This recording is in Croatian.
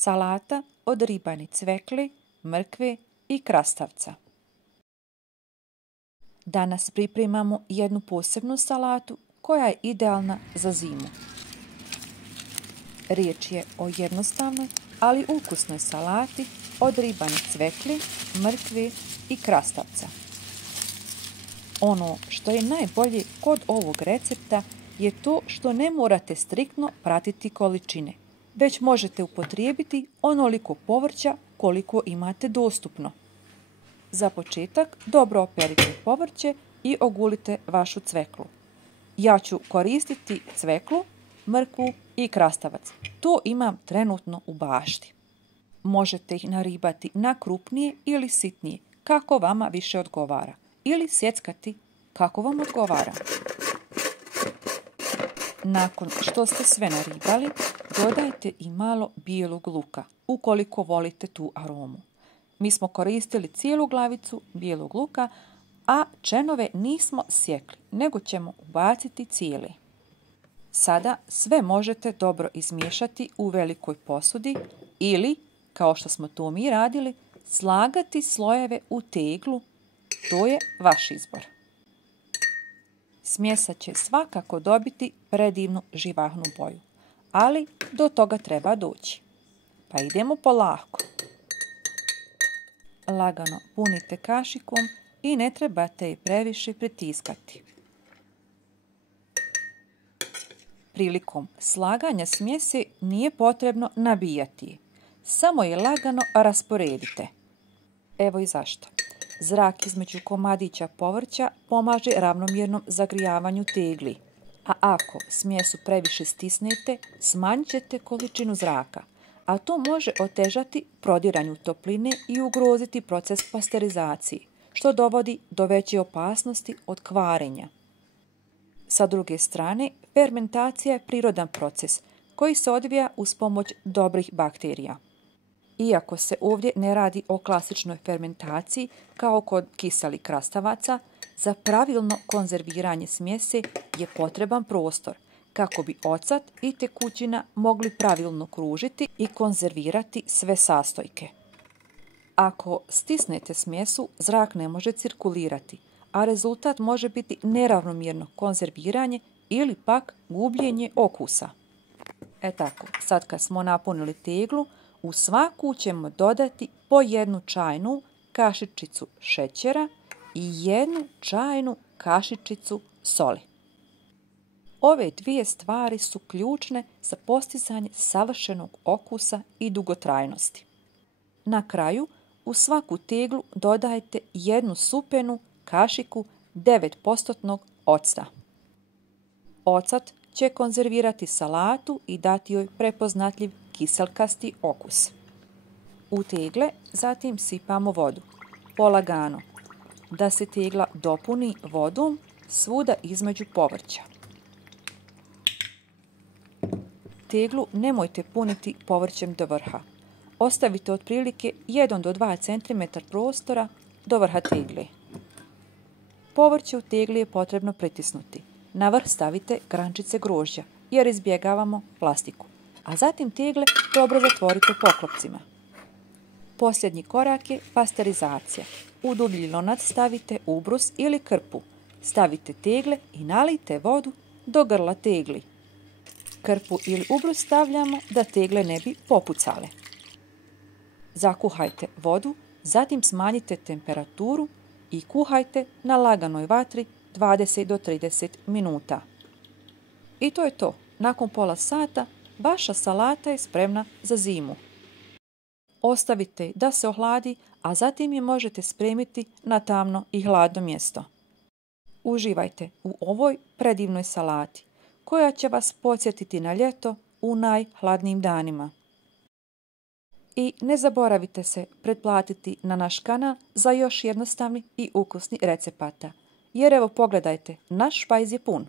salata od ribani cvekli, mrkve i krastavca. Danas pripremamo jednu posebnu salatu koja je idealna za zimu. Riječ je o jednostavnoj, ali ukusnoj salati od ribani cvekli, mrkve i krastavca. Ono što je najbolje kod ovog recepta je to što ne morate striktno pratiti količine, već možete upotrijebiti onoliko povrća koliko imate dostupno. Za početak dobro operite povrće i ogulite vašu cveklu. Ja ću koristiti cveklu, mrkvu i krastavac. To imam trenutno u bašti. Možete ih naribati na krupnije ili sitnije, kako vama više odgovara, ili sjeckati kako vam odgovara. Nakon što ste sve naribali, dodajte i malo bijelog luka, ukoliko volite tu aromu. Mi smo koristili cijelu glavicu bijelog luka, a čenove nismo sjekli, nego ćemo ubaciti cijele. Sada sve možete dobro izmiješati u velikoj posudi ili, kao što smo to mi radili, slagati slojeve u teglu. To je vaš izbor. Smjesa će svakako dobiti predivnu živahnu boju, ali do toga treba doći. Pa idemo polako. Lagano punite kašikom i ne trebate je previše pritiskati. Prilikom slaganja smjese nije potrebno nabijati je, samo je lagano rasporedite. Evo i zašto. Zrak između komadića povrća pomaže ravnomjernom zagrijavanju tegli, a ako smjesu previše stisnete, smanjit ćete količinu zraka, a to može otežati prodiranju topline i ugroziti proces pasterizacije, što dovodi do veće opasnosti od kvarenja. Sa druge strane, fermentacija je prirodan proces koji se odvija uz pomoć dobrih bakterija. Iako se ovdje ne radi o klasičnoj fermentaciji kao kod kiselih krastavaca, za pravilno konzerviranje smjese je potreban prostor kako bi ocat i tekućina mogli pravilno kružiti i konzervirati sve sastojke. Ako stisnete smjesu, zrak ne može cirkulirati, a rezultat može biti neravnomjerno konzerviranje ili pak gubljenje okusa. Tako, sad kad smo napunili teglu, u svaku ćemo dodati po jednu čajnu kašičicu šećera i jednu čajnu kašičicu soli. Ove dvije stvari su ključne za postizanje savršenog okusa i dugotrajnosti. Na kraju, u svaku teglu dodajte jednu supenu kašiku 9% octa. Ocat će konzervirati salatu i dati joj prepoznatljiv kiselkasti okus. U tegle zatim sipamo vodu, polagano, da se tegla dopuni vodom svuda između povrća. Teglu nemojte puniti povrćem do vrha. Ostavite otprilike 1 do 2 cm prostora do vrha tegle. Povrće u tegli je potrebno pritisnuti. Na vrh stavite grančice grožđa jer izbjegavamo plastiku, a zatim tegle dobro zatvorite poklopcima. Posljednji korak je pasterizacija. U dublji lonac stavite ubrus ili krpu. Stavite tegle i nalijte vodu do grla tegli. Krpu ili ubrus stavljamo da tegle ne bi popucale. Zakuhajte vodu, zatim smanjite temperaturu i kuhajte na laganoj vatri 20 do 30 minuta. I to je to. Nakon pola sata vaša salata je spremna za zimu. Ostavite da se ohladi, a zatim je možete spremiti na tamno i hladno mjesto. Uživajte u ovoj predivnoj salati, koja će vas podsjetiti na ljeto u najhladnijim danima. I ne zaboravite se pretplatiti na naš kanal za još jednostavni i ukusni recepata. Jer evo pogledajte, naš špajz je pun.